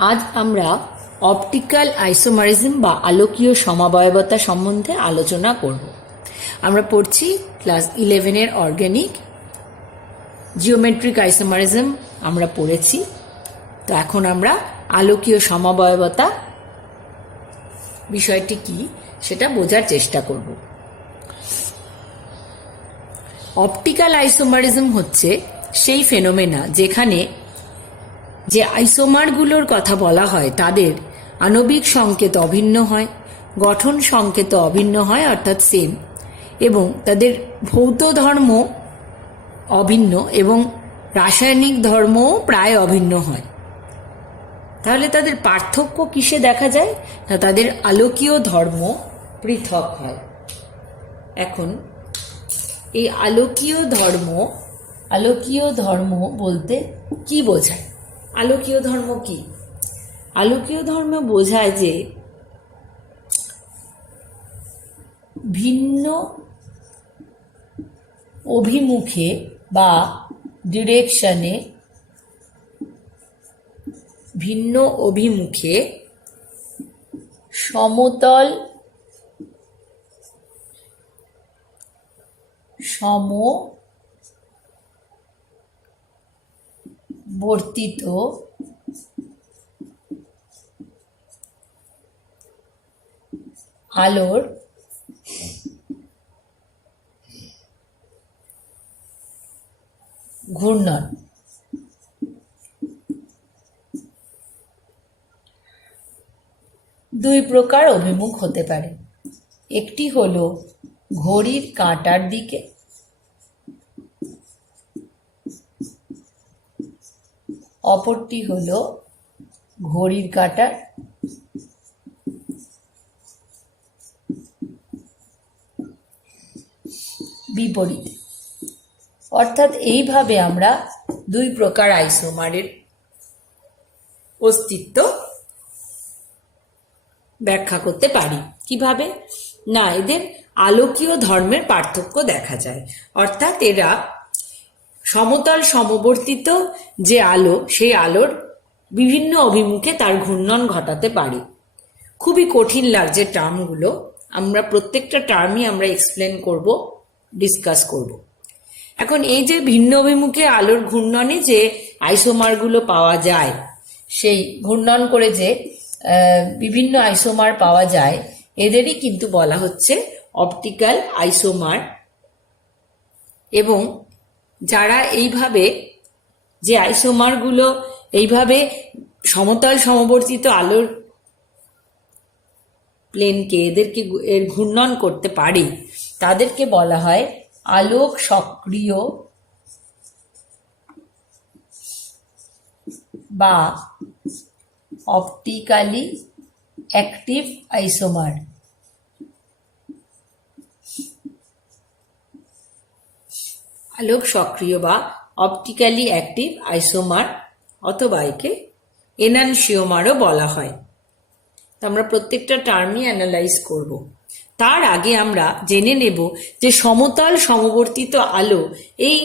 আজ আমরা optical isomerism বা আলোকীয় সমাবয়বতা সম্বন্ধে আলোচনা করব। আমরা পড়ছি ক্লাস 11-এর অর্গানিক। জিওমেট্রিক আইসোমারিজম আমরা পড়েছি। তো এখন আমরা আলোকীয় সমাবয়বতা বিষয়টি কি সেটা বোঝার চেষ্টা করব। অপটিক্যাল আইসোমারিজম হচ্ছে সেই ফেনোমেনা যেখানে যে আইসোমারগুলোর কথা বলা হয় তাদের আণবিক সংকেত অভিন্ন হয়, গঠন সংকেত অভিন্ন হয় অর্থাৎ সেম, এবং তাদের ভৌত ধর্ম অভিন্ন এবং রাসায়নিক ধর্মও প্রায় অভিন্ন হয়। তাহলে তাদের পার্থক্য কিসে দেখা যায়? না, তাদের আলোকীয় ধর্ম পৃথক হয়। এখন এই আলোকীয় ধর্ম বলতে কি বোঝায়? আলোকীয় ধর্ম কি? আলোকীয় ধর্ম বোঝায় যে ভিন্ন অভিমুখে বা ডিরেকশনে সমতল সমবর্তিত আলোর ঘূর্ণন। দুই প্রকার অভিমুখ হতে পারে। একটি হলো ঘড়ির কাঁটার দিকে, অপরটি হলো ঘড়ির কাঁটার বিপরীতে। অর্থাৎ এইভাবে আমরা দুই প্রকার আইসোমারের অস্তিত্ব ব্যাখ্যা করতে পারি। কিভাবে? না, এদের আলোকীয় ধর্মের পার্থক্য দেখা যায়। অর্থাৎ এরা সমতল সমবর্তিত যে আলো, সেই আলোর বিভিন্ন অভিমুখে তার ঘূর্ণন ঘটাতে পারে। খুবই কঠিন লাগছে টার্মগুলো, আমরা প্রত্যেকটা টার্মই আমরা এক্সপ্লেন করব, ডিসকাস করব। এখন এই যে ভিন্ন অভিমুখে আলোর ঘূর্ণনে যে আইসোমারগুলো পাওয়া যায়, সেই ঘূর্ণন করে যে বিভিন্ন আইসোমার পাওয়া যায়, এদেরই কিন্তু বলা হচ্ছে অপটিক্যাল আইসোমার। এবং যারা এইভাবে যে আইসোমারগুলো এইভাবে সমতল সমবর্তিত আলোর প্লেনকে এদেরকে এর ঘূর্ণন করতে পারে, তাদেরকে বলা হয় আলোক সক্রিয় বা অপটিক্যালি অ্যাক্টিভ আইসোমার। আলোক সক্রিয় বা অপটিক্যালি অ্যাক্টিভ আইসোমার, অথবা একে এনানশিওমারও বলা হয়। তো আমরা প্রত্যেকটা টার্মই অ্যানালাইজ করব। তার আগে আমরা জেনে নেব যে সমতল সমবর্তিত আলো, এই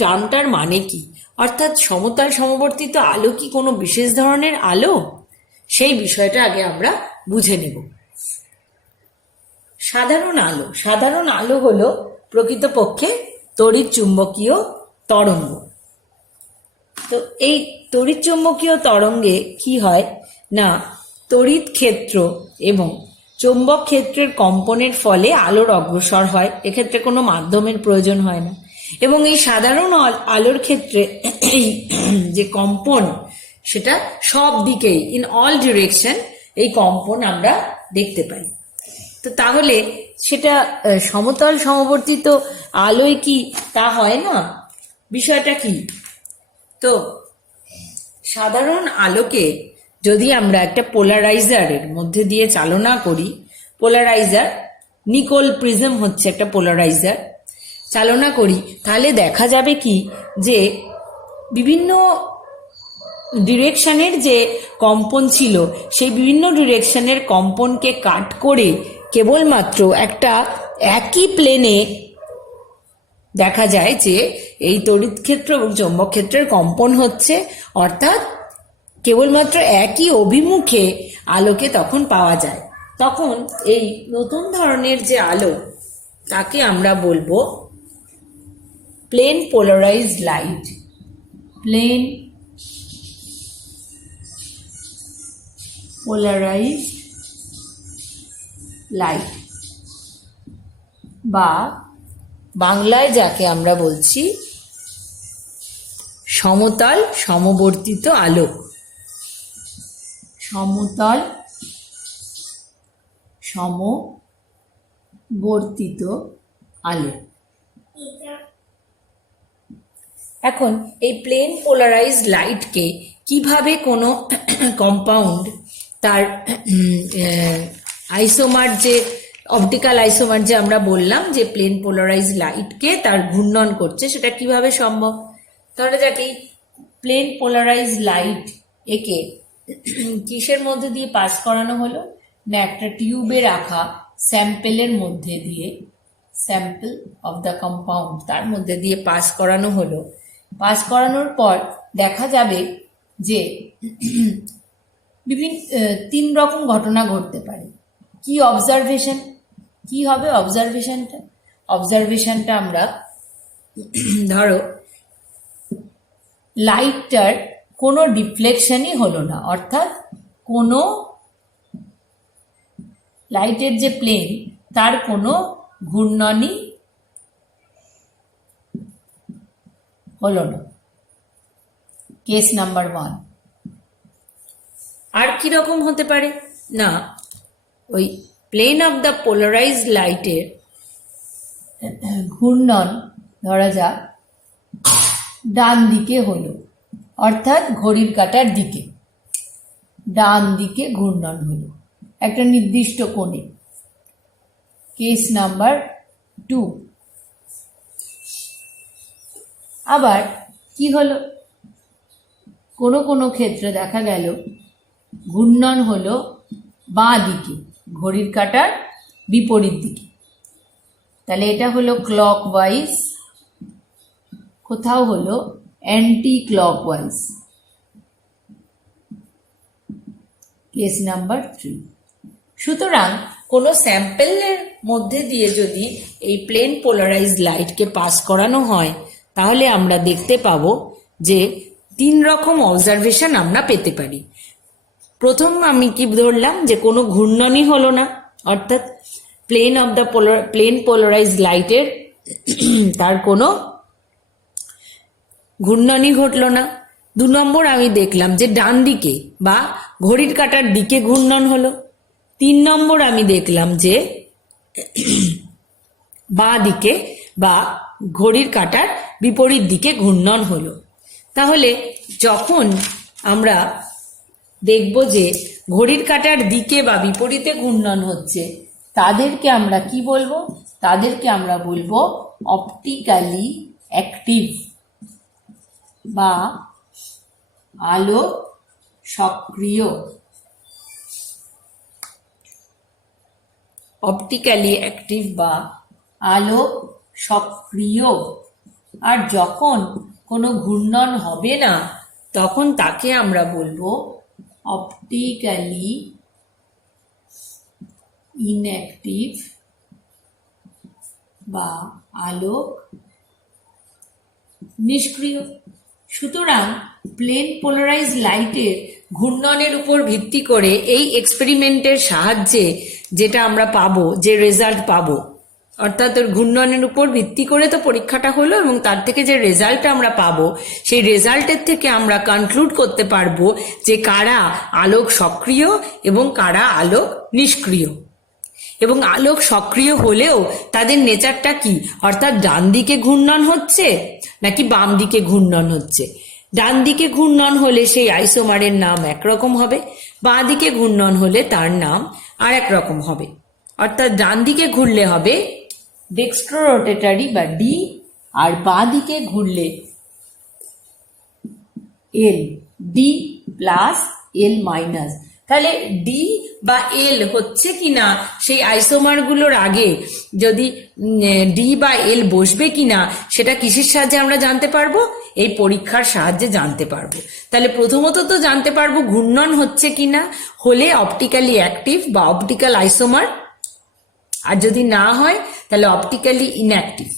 টার্মটার মানে কি। অর্থাৎ সমতল সমবর্তিত আলো কি কোনো বিশেষ ধরনের আলো? সেই বিষয়টা আগে আমরা বুঝে নেব। সাধারণ আলো হলো প্রকৃতপক্ষে তড়িৎ চুম্বকীয় তরঙ্গ। তো এই তড়িৎ চুম্বকীয় তরঙ্গে কি হয় না, তড়িৎ ক্ষেত্র এবং চৌম্বক ক্ষেত্রের কম্পনের ফলে আলোর অগ্রসর হয়। এক্ষেত্রে কোনো মাধ্যমের প্রয়োজন হয় না। এবং এই সাধারণ আলোর ক্ষেত্রে যে কম্পন, সেটা সব দিকেই, ইন অল ডিরেকশন, এই কম্পন আমরা দেখতে পাই। তো তাহলে সেটা সমতল সমবর্তিত আলোয় কি তা হয় না? বিষয়টা কি? তো সাধারণ আলোকে যদি আমরা একটা পোলারাইজারের মধ্যে দিয়ে চালনা করি, পোলারাইজার, নিকোল প্রিজম হচ্ছে একটা পোলারাইজার, চালনা করি, তাহলে দেখা যাবে কি যে বিভিন্ন ডিরেকশনের যে কম্পন ছিল, সেই বিভিন্ন ডিরেকশনের কম্পনকে কাট করে কেবলমাত্র একটা একই প্লেনে দেখা যায় যে এই তড়িৎ ক্ষেত্র এবং চৌম্বক ক্ষেত্রের কম্পন হচ্ছে। অর্থাৎ কেবলমাত্র একই অভিমুখে আলোকে তখন পাওয়া যায়। তখন এই নতুন ধরনের যে আলো তাকে আমরা বলবো plane polarised light. Plane polarised light বা বাংলায় যাকে আমরা বলছি সমতল সমবর্তিত আলো। সমতল সমবর্তিত আলো। এখন এই প্লেন পোলারাইজড লাইটকে কিভাবে কোনো কম্পাউন্ড তার আইসোমার যে অপটিক্যাল আইসোমার যে আমরা বললাম যে প্লেন পোলারাইজড লাইটকে তার ঘূর্ণন করছে, সেটা কিভাবে সম্ভব? তাহলে যাক এই প্লেন পোলারাইজড লাইট একে কিসের মধ্যে দিয়ে পাস করানো হলো না একটা টিউবে রাখা স্যাম্পেলের মধ্যে দিয়ে, স্যাম্পল অফ দ্য কম্পাউন্ড তার মধ্যে দিয়ে পাস করানো হলো। পাস করানোর পর দেখা যাবে যে বিভিন্ন 3 রকম ঘটনা ঘটতে পারে। কি অবজারভেশন, কি হবে অবজারভেশনটা? অবজারভেশনটা আমরা ধরো লাইটটার কোনো ডিফ্লেকশনই হলো না, অর্থাৎ কোনো লাইটের যে প্লেন তার কোনো ঘূর্ণনই হলো না। Case number 1। আর কি রকম হতে পারে না ওই প্লেন অফ দ্য পোলারাইজড লাইটের ঘূর্ণন ধরা যাক ডান দিকে হলো, অর্থাৎ ঘড়ির কাঁটার দিকে ডান দিকে ঘূর্ণন হলো একটা নির্দিষ্ট কোণে। Case number 2। আবার কি হলো, কোনো কোনো ক্ষেত্রে দেখা গেল ঘূর্ণন হলো বাঁ দিকে ঘড়ির কাঁটার বিপরীত দিকে। তাহলে এটা হলো ক্লকওয়াইজ, কোথাও হলো অ্যান্টি ক্লকওয়াইজ। Case number 3। সুতরাং কোনো স্যাম্পেলের মধ্যে দিয়ে যদি এই প্লেন পোলারাইজড লাইটকে পাস করানো হয় তাহলে আমরা দেখতে পাবো যে 3 রকম অবজারভেশন আমরা পেতে পারি। প্রথম আমি কি ধরলাম যে কোনো ঘূর্ণনই হলো না, অর্থাৎ প্লেন পোলারাইজড লাইটের তার কোনো ঘূর্ণনই ঘটলো না। 2 নম্বর আমি দেখলাম যে ডান দিকে বা ঘড়ির কাঁটার দিকে ঘূর্ণন হলো। 3 নম্বর আমি দেখলাম যে বাঁ দিকে বা ঘড়ির কাঁটার বিপরীত দিকে ঘূর্ণন হলো। তাহলে যখন আমরা দেখব যে ঘড়ির কাঁটার দিকে বা বিপরীতে ঘূর্ণন হচ্ছে তাদেরকে আমরা কি বলবো? তাদেরকে আমরা বলবো অপটিক্যালি অ্যাক্টিভ বা আলো সক্রিয়। অপটিক্যালি অ্যাক্টিভ বা আলো সক্রিয়। আর যখন কোনো ঘূর্ণন হবে না তখন তাকে আমরা বলবো অপটিক্যালি ইনঅ্যাক্টিভ বা আলো নিষ্ক্রিয়। সুতরাং প্লেন পোলারাইজড লাইটের ঘূর্ণনের উপর ভিত্তি করে এই এক্সপেরিমেন্টের সাহায্যে যেটা আমরা পাবো, যে রেজাল্ট পাবো, অর্থাৎ ওর ঘূর্ণনের উপর ভিত্তি করে তো পরীক্ষাটা হলো এবং তার থেকে যে রেজাল্ট আমরা পাবো সেই রেজাল্টের থেকে আমরা কনক্লুড করতে পারবো যে কারা আলোক সক্রিয় এবং কারা আলোক নিষ্ক্রিয়। এবং আলোক সক্রিয় হলেও তাদের নেচারটা কি, অর্থাৎ ডান দিকে ঘূর্ণন হচ্ছে নাকি বাম দিকে ঘূর্ণন হচ্ছে। ডান দিকে ঘূর্ণন হলে সেই আইসোমারের নাম একরকম হবে, বাঁ দিকে ঘূর্ণন হলে তার নাম আর এক রকম হবে। অর্থাৎ ডান দিকে ঘুরলে হবে ডেক্সট্রো রোটেটারি বা ডি, আর বাঁ দিকে ঘুরলে এল, ডি প্লাস এল মাইনাস, তাহলে ডি বা এল হচ্ছে কিনা সেই আইসোমারগুলোর আগে যদি ডি বা এল বসবে কিনা সেটা কিসের সাহায্যে আমরা জানতে পারবো? এই পরীক্ষার সাহায্যে জানতে পারবো। তাহলে প্রথমত তো জানতে পারবো ঘূর্ণন হচ্ছে কিনা, হলে অপটিক্যালি অ্যাক্টিভ বা অপটিক্যাল আইসোমার, আর যদি না হয় তাহলে অপটিক্যালি ইনঅ্যাক্টিভ,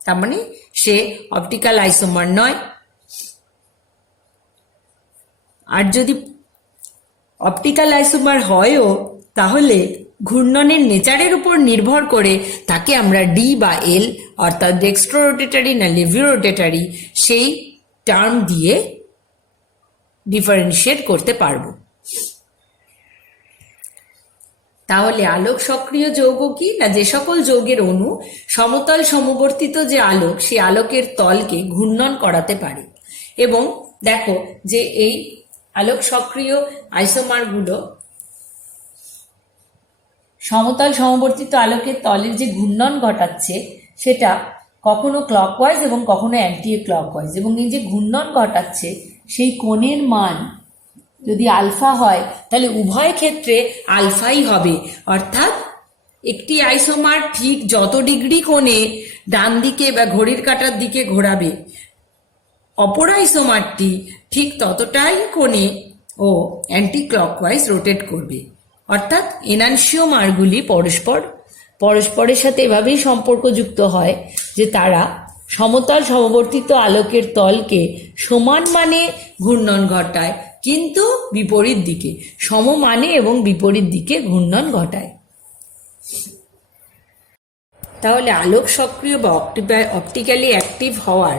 তার মানে সে অপটিক্যাল আইসোমার নয়। আর যদি অপটিক্যাল আইসোমার হয়ও তাহলে ঘূর্ণনের নেচারের উপর নির্ভর করে তাকে আমরা ডি বা এল অর্থাৎ ডেক্সট্রোরোটেটারি না লেভিওরোটেটারি সেই টার্ম দিয়ে ডিফারেন্সিয়েট করতে পারবো। তাহলে আলোক সক্রিয় যৌগ কি না, যে সকল যৌগের অণু সমতল সমবর্তিত যে আলোক সেই আলোকের তলকে ঘূর্ণন করাতে পারে। এবং দেখো যে এই আলোক সক্রিয় আইসোমারগুলো সমতল সমবর্তিত আলোকের তলের যে ঘূর্ণন ঘটাচ্ছে সেটা কখনো ক্লকওয়াইজ এবং কখনো অ্যান্টি ক্লকওয়াইজ, এবং এই যে ঘূর্ণন ঘটাচ্ছে সেই কোণের মান যদি আলফা হয় তাহলে উভয় ক্ষেত্রে আলফাই হবে, অর্থাৎ একটি আইসোমার ঠিক যত ডিগ্রি কোণে ডান দিকে বা ঘড়ির কাঁটার দিকে ঘোরাবে, অপর আইসোমারটি ঠিক ততটাই কোণে ও অ্যান্টি ক্লকওয়াইজ রোটেট করবে। অর্থাৎ এনানসিওমারগুলি পরস্পরের সাথে এভাবেই সম্পর্কযুক্ত হয় যে তারা সমতল সমবর্তিত আলোকের তলকে সমান মানে ঘূর্ণন ঘটায়, কিন্তু বিপরীত দিকে, সমমানে এবং বিপরীত দিকে ঘূর্ণন ঘটায়। তাহলে আলোক সক্রিয় বা অপটিক্যালি অ্যাক্টিভ হওয়ার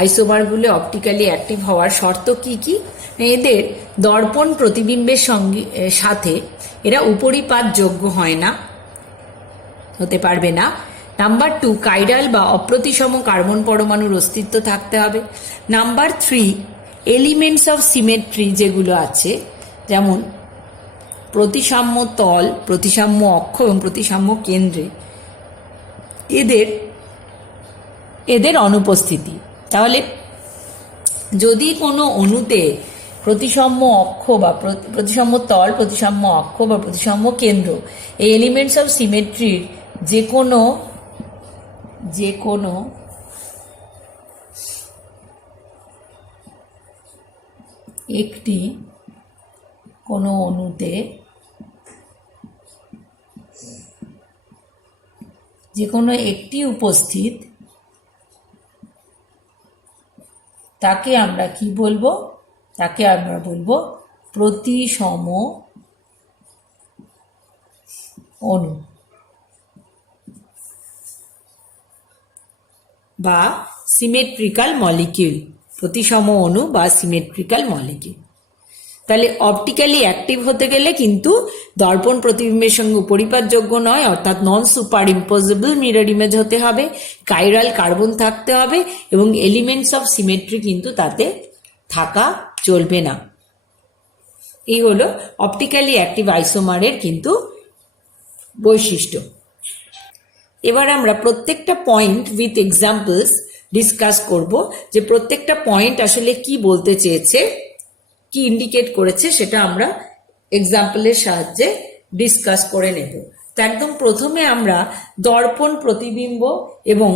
আইসোমারগুলো অপটিক্যালি অ্যাক্টিভ হওয়ার শর্ত কি কি? এদের দর্পণ প্রতিবিম্বের সাথে এরা উপরিপাতযোগ্য হয় না, হতে পারবে না। নাম্বার 2, কাইরাল বা অপ্রতিসম কার্বন পরমাণুর অস্তিত্ব থাকতে হবে। নাম্বার 3, এলিমেন্টস অফ সিমেট্রি যেগুলো আছে, যেমন প্রতিসাম্য তল, প্রতিসাম্য অক্ষ এবং প্রতিসাম্য কেন্দ্রে এদের অনুপস্থিতি। তাহলে যদি কোনো অণুতে প্রতিসাম্য অক্ষ বা প্রতিসাম্য তল, প্রতিসাম্য অক্ষ বা প্রতিসাম্য কেন্দ্র, এই এলিমেন্টস অফ সিমেট্রির যে কোনো একটি কোনো অণুতে যে কোনো একটি উপস্থিত, তাকে আমরা কি বলবো? তাকে আমরা বলবো প্রতিসম অণু বা সিমেট্রিক্যাল মলিকিউল, প্রতিসম অণু বা সিমেট্রিক্যাল মলিকিউল। তাহলে অপটিক্যালি অ্যাক্টিভ হতে গেলে কিন্তু দর্পণ প্রতিবিম্বের সঙ্গে উপরিপাতযোগ্য নয়, অর্থাৎ নন সুপার ইম্পোজেবল মিরর ইমেজ হতে হবে, কাইরাল কার্বন থাকতে হবে এবং এলিমেন্টস অফ সিমেট্রি কিন্তু তাতে থাকা চলবে না। এই হলো অপটিক্যালি অ্যাক্টিভ আইসোমারের কিন্তু বৈশিষ্ট্য। এবার আমরা প্রত্যেকটা পয়েন্ট উইথ এক্সাম্পলস ডিসকাস করব, যে প্রত্যেকটা পয়েন্ট আসলে কি বলতে চেয়েছে, কি ইন্ডিকেট করেছে, সেটা আমরা এক্সাম্পলের সাহায্যে ডিসকাস করে নেব। তো একদম প্রথমে আমরা দর্পণ প্রতিবিম্ব এবং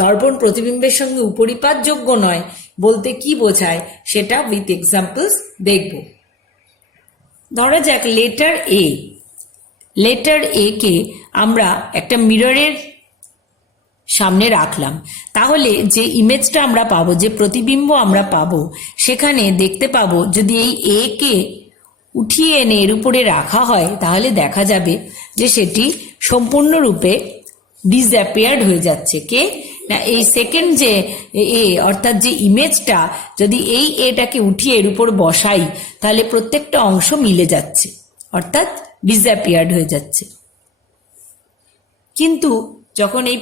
দর্পণ প্রতিবিম্বের সঙ্গে উপরিপাতযোগ্য নয় বলতে কি বোঝায় সেটা উইথ এক্সাম্পলস দেখব। ধরা যাক লেটার এ কে আমরা একটা মিররের সামনে রাখলাম, তাহলে যে ইমেজটা আমরা পাবো, যে প্রতিবিম্ব আমরা পাবো, সেখানে দেখতে পাবো যদি এই এ কে উঠিয়ে এনে এর উপরে রাখা হয় তাহলে দেখা যাবে যে সেটি সম্পূর্ণরূপে ডিসঅ্যাপিয়ার্ড হয়ে যাচ্ছে। কে না, এই সেকেন্ড যে এ অর্থাৎ যে ইমেজটা, যদি এই এটাকে উঠিয়ে এর উপর বসাই তাহলে প্রত্যেকটা অংশ মিলে যাচ্ছে, অর্থাৎ ডিসঅ্যাপিয়ার্ড হয়ে যাচ্ছে। কিন্তু যখন এই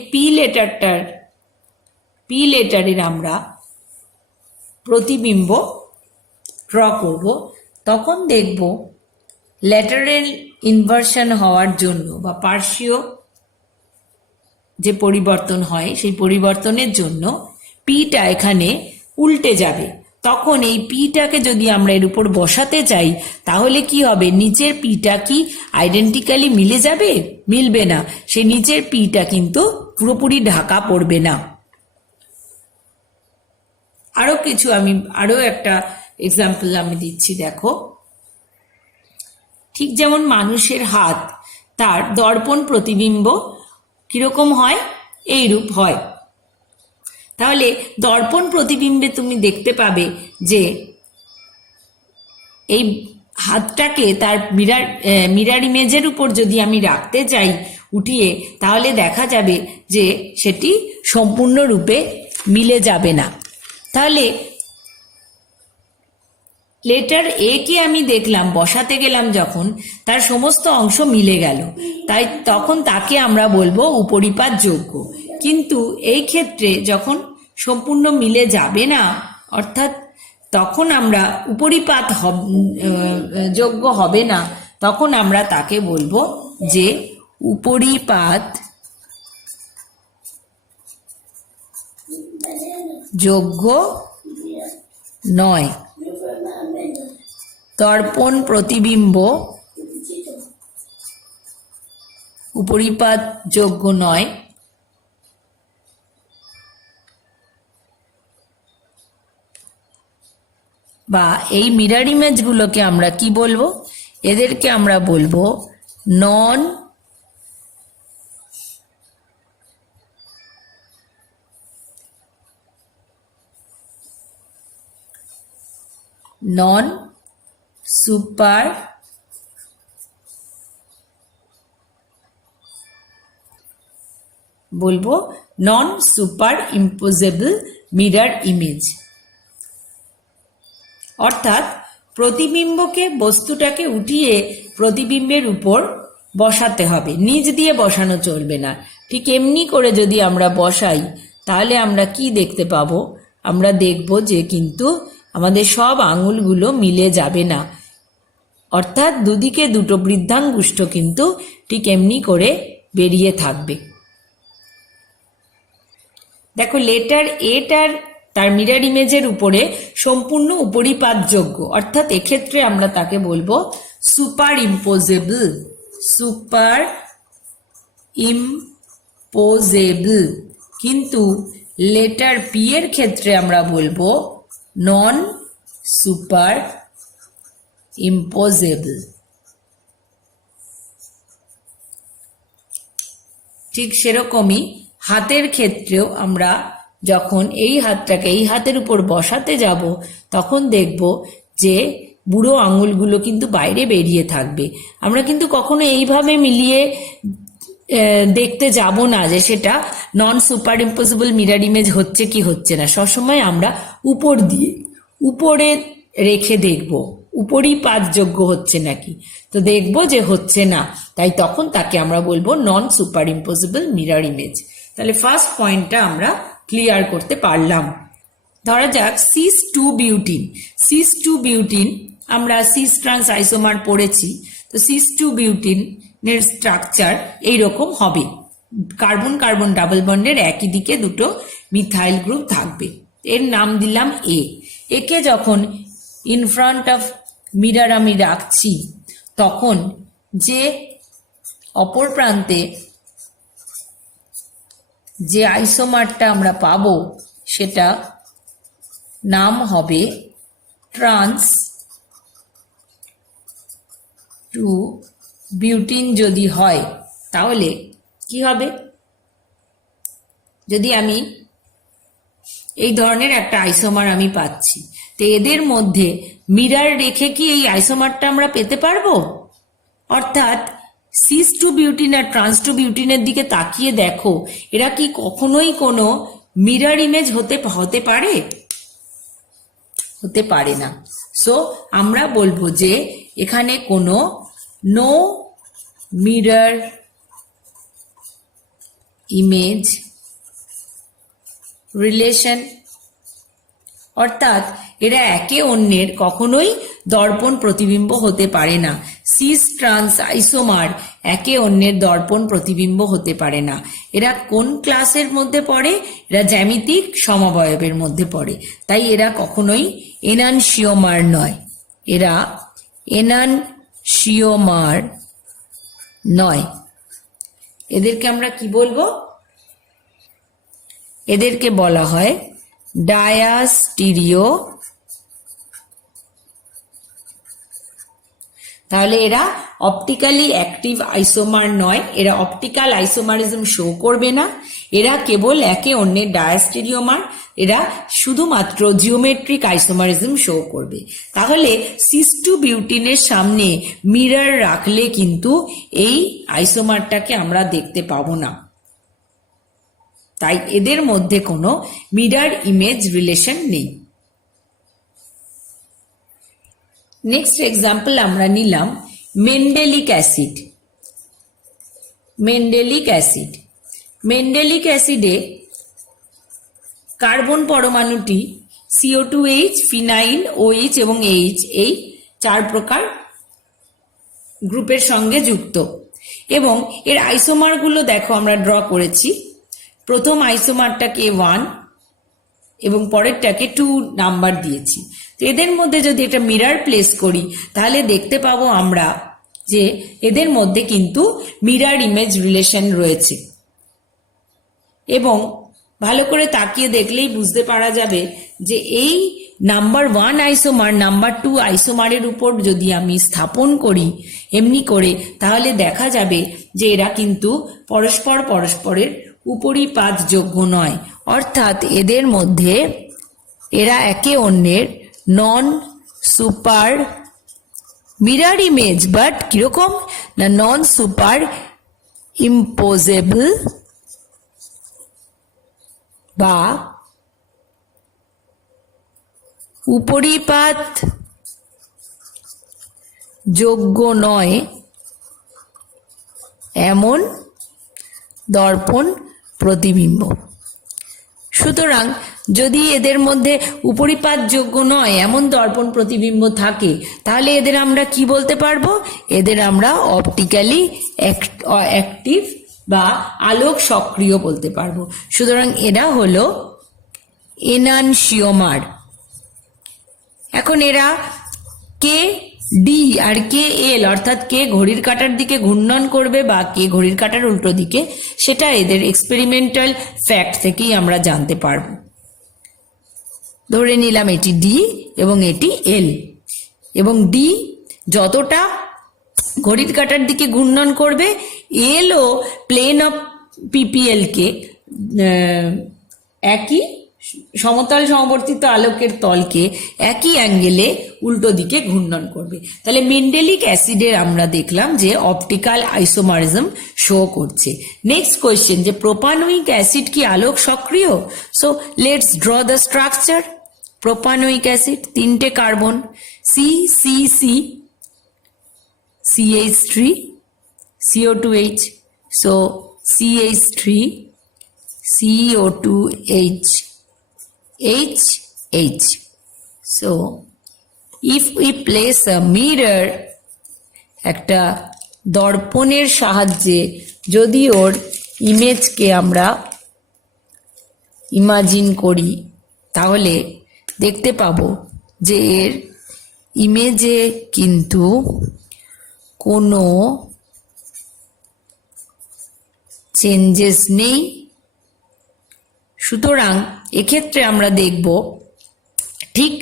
পি লেটারের আমরা প্রতিবিম্ব ড্র করব, তখন দেখব ল্যাটারাল ইনভার্সন হওয়ার জন্য বা পার্শ্বীয় যে পরিবর্তন হয় সেই পরিবর্তনের জন্য পিটা এখানে উল্টে যাবে, তখন এই পিটাকে যদি আমরা এর উপর বসাতে চাই তাহলে কি হবে, নিচের পিটা কি আইডেন্টিক্যালি মিলে যাবে? মিলবে না, সেই নিচের পিটা কিন্তু পুরোপুরি ঢাকা পড়বে না। আরো একটা এক্সাম্পল আমি দিচ্ছি, দেখো। ঠিক যেমন মানুষের হাত, তার দর্পণ প্রতিবিম্ব কিরকম হয়, এইরূপ হয়। তাহলে দর্পণ প্রতিবিম্বে তুমি দেখতে পাবে যে এই হাতটাকে তার মিরার ইমেজের উপর যদি আমি রাখতে চাই উঠিয়ে, তাহলে দেখা যাবে যে সেটি সম্পূর্ণরূপে মিলে যাবে না। তাহলে লেটার এ কে আমি দেখলাম, বসাতে গেলাম যখন, তার সমস্ত অংশ মিলে গেল, তাই তখন তাকে আমরা বলবো উপরিপাত যোগ্য। কিন্তু এই ক্ষেত্রে যখন সম্পূর্ণ মিলে যাবে না, অর্থাৎ তখন আমরা উপরিপাত যোগ্য হবে না, তখন আমরা তাকে বলবো যে উপরিপাত যোগ্য নয়। দর্পণ প্রতিবিম্ব উপরিপাত যোগ্য নয়, বা এই মিরর ইমেজগুলোকে আমরা কি বলবো, এদেরকে আমরা বলবো নন সুপার বলবো non superimposable mirror image. অর্থাৎ প্রতিবিম্বকে, বস্তুটাকে উঠিয়ে প্রতিবিম্বের উপর বসাতে হবে, নিচ দিয়ে বসানো চলবে না। ঠিক এমনি করে যদি আমরা বসাই তাহলে আমরা কি দেখতে পাবো, আমরা দেখব যে কিন্তু আমাদের সব আঙুলগুলো মিলে যাবে না, অর্থাৎ দুদিকে দুটো বৃদ্ধাঙ্গুষ্ঠ কিন্তু ঠিক এমনি করে বেরিয়ে থাকবে। দেখো, লেটার এটার তার মিরর ইমেজের উপরে সম্পূর্ণ উপরিপাত যোগ্য, অর্থাৎ এক্ষেত্রে আমরা তাকে বলবো সুপার ইম্পোজেবল। সুপার ইম্পোজেবল। কিন্তু লেটার পি এর ক্ষেত্রে আমরা বলবো নন সুপার ইম্পোজেবল। ঠিক সেরকমই হাতের ক্ষেত্রেও আমরা যখন এই হাতটাকে এই হাতের উপর বসাতে যাব তখন দেখব যে বুড়ো আঙুলগুলো কিন্তু বাইরে বেরিয়ে থাকবে। আমরা কিন্তু কখনো এইভাবে মিলিয়ে দেখতে যাব না যে সেটা নন সুপার ইম্পসিবল মিরর ইমেজ হচ্ছে কি হচ্ছে না। সবসময় আমরা উপরে রেখে দেখব উপরিপাতযোগ্য হচ্ছে নাকি, তো দেখব যে হচ্ছে না, তাই তখন তাকে আমরা বলবো non super impossible mirror image. তাহলে ফার্স্ট পয়েন্টটা আমরা ক্লিয়ার করতে পারলাম। ধরা যাক cis two butene. Cis two butene আমরা সিস ট্রান্স আইসোমার পড়েছি, তো সিস টু বিউটিনের স্ট্রাকচার এইরকম হবে। কার্বন কার্বন ডাবল বন্ডের একই দিকে দুটো মিথাইল গ্রুপ থাকবে, এর নাম দিলাম এ। একে যখন ইন ফ্রন্ট অফ মিরর আমি রাখছি তখন যে অপর প্রান্তে যে আইসোমারটা আমরা পাবো সেটা নাম হবে ট্রান্স টু বিউটিন। যদি হয় তাহলে কি হবে, যদি আমি এই ধরনের একটা আইসোমার আমি পাচ্ছি, তো এদের মধ্যে মিরর রেখে কি এই আইসোমারটা আমরা পেতে পারবো? অর্থাৎ সিস টু বিউটিন আর ট্রান্স টু বিউটিনের দিকে তাকিয়ে দেখো, এরা কি কখনোই কোনো মিরর ইমেজ হতে পারে? হতে পারে না। সো আমরা বলবো যে এখানে কোনো নো মিরর ইমেজ রিলেশন, অর্থাৎ এরা একে অন্যের কখনোই দর্পণ প্রতিবিম্ব হতে পারে না। সিস ট্রান্স আইসোমার একে অন্যের দর্পণ প্রতিবিম্ব হতে পারে না। এরা কোন ক্লাসের মধ্যে পড়ে? এরা জ্যামিতিক সমবায়বের মধ্যে পড়ে, তাই এরা কখনোই এনানশিওমার নয়। এরা এনানশিওমার নয়। এদেরকে আমরা কি বলবো? এদেরকে বলা হয় ডায়াস্টিরিও। তাহলে এরা অপটিক্যালি অ্যাক্টিভ আইসোমার নয়, এরা অপটিক্যাল আইসোমারিজম শো করবে না, এরা কেবল একে অন্যের ডায়াস্টেরিওমার, এরা শুধুমাত্র জিওমেট্রিক আইসোমারিজম শো করবে। তাহলে সিস টু বিউটিনের সামনে মিরর রাখলে কিন্তু এই আইসোমারটাকে আমরা দেখতে পাবো না, তাই এদের মধ্যে কোনো মিরর ইমেজ রিলেশন নেই। নেক্সট এক্সাম্পল আমরা নিলাম মেন্ডেলিক অ্যাসিড। মেন্ডেলিক অ্যাসিড, মেন্ডেলিক অ্যাসিডে কার্বন পরমাণুটি CO2H, ফিনাইল, OH এবং H এই 4 প্রকার গ্রুপের সঙ্গে যুক্ত এবং এর আইসোমারগুলো দেখো আমরা ড্র করেছি। প্রথম আইসোমারটাকে 1 এবং পরেরটাকে 2 নাম্বার দিয়েছি। তো এদের মধ্যে যদি একটা মিরর প্লেস করি তাহলে দেখতে পাবো আমরা যে এদের মধ্যে কিন্তু মিরর ইমেজ রিলেশন রয়েছে এবং ভালো করে তাকিয়ে দেখলেই বুঝতে পারা যাবে যে এই নাম্বার 1 আইসোমার নাম্বার 2 আইসোমারের উপর যদি আমি স্থাপন করি এমনি করে, তাহলে দেখা যাবে যে এরা কিন্তু পরস্পরের উপরিপাতযোগ্য নয়, অর্থাৎ এদের মধ্যে এরা একে অন্যের non super mirror image, but কিরকম না নন সুপার ইম্পোজেবল বা উপরিপাত যোগ্য নয় এমন দর্পণ প্রতিবিম্ব। সুতরাং যদি এদের মধ্যে উপরিপাতযোগ্য নয় এমন দর্পণ প্রতিবিম্ব থাকে তাহলে এদের আমরা কি বলতে পারবো? এদের আমরা অপটিক্যালি অ্যাক্টিভ বা আলোক সক্রিয় বলতে পারবো। সুতরাং এরা হলো এনানশিওমার। এখন এরা কে ডি আর কে এল, অর্থাৎ কে ঘড়ির কাঁটার দিকে ঘূর্ণন করবে বা কে ঘড়ির কাঁটার উল্টো দিকে, সেটা এদের এক্সপেরিমেন্টাল ফ্যাক্ট থেকেই আমরা জানতে পারবো। ধরে নিলাম এটি ডি এবং এটি এল, এবং ডি যতটা ঘড়ির কাঁটার দিকে ঘূর্ণন করবে, এলও প্লেন অফ পিপিএল কে একই সমতল সমবর্তিত আলোকের তলকে একই অ্যাঙ্গেলে উল্টো দিকে ঘূর্ণন করবে। তাহলে মেন্ডেলিক অ্যাসিডের আমরা দেখলাম যে অপটিক্যাল আইসোমারিজম শো করছে। নেক্সট কোয়েশ্চেন, যে প্রোপানোয়িক অ্যাসিড কি আলোক সক্রিয়? So let's draw the structure. Propanoic acid 3টে carbon, CCC, CH3, CO2H, so CH3, CO2H, H. So if we place a mirror, একটা দর্পণের সাহায্যে যদি ওর ইমেজকে আমরা ইমাজিন করি তাহলে দেখতে পাবো যে এর ইমেজে কিন্তু কোনো চেঞ্জেস নেই। সুতরাং এক্ষেত্রে আমরা দেখব ঠিক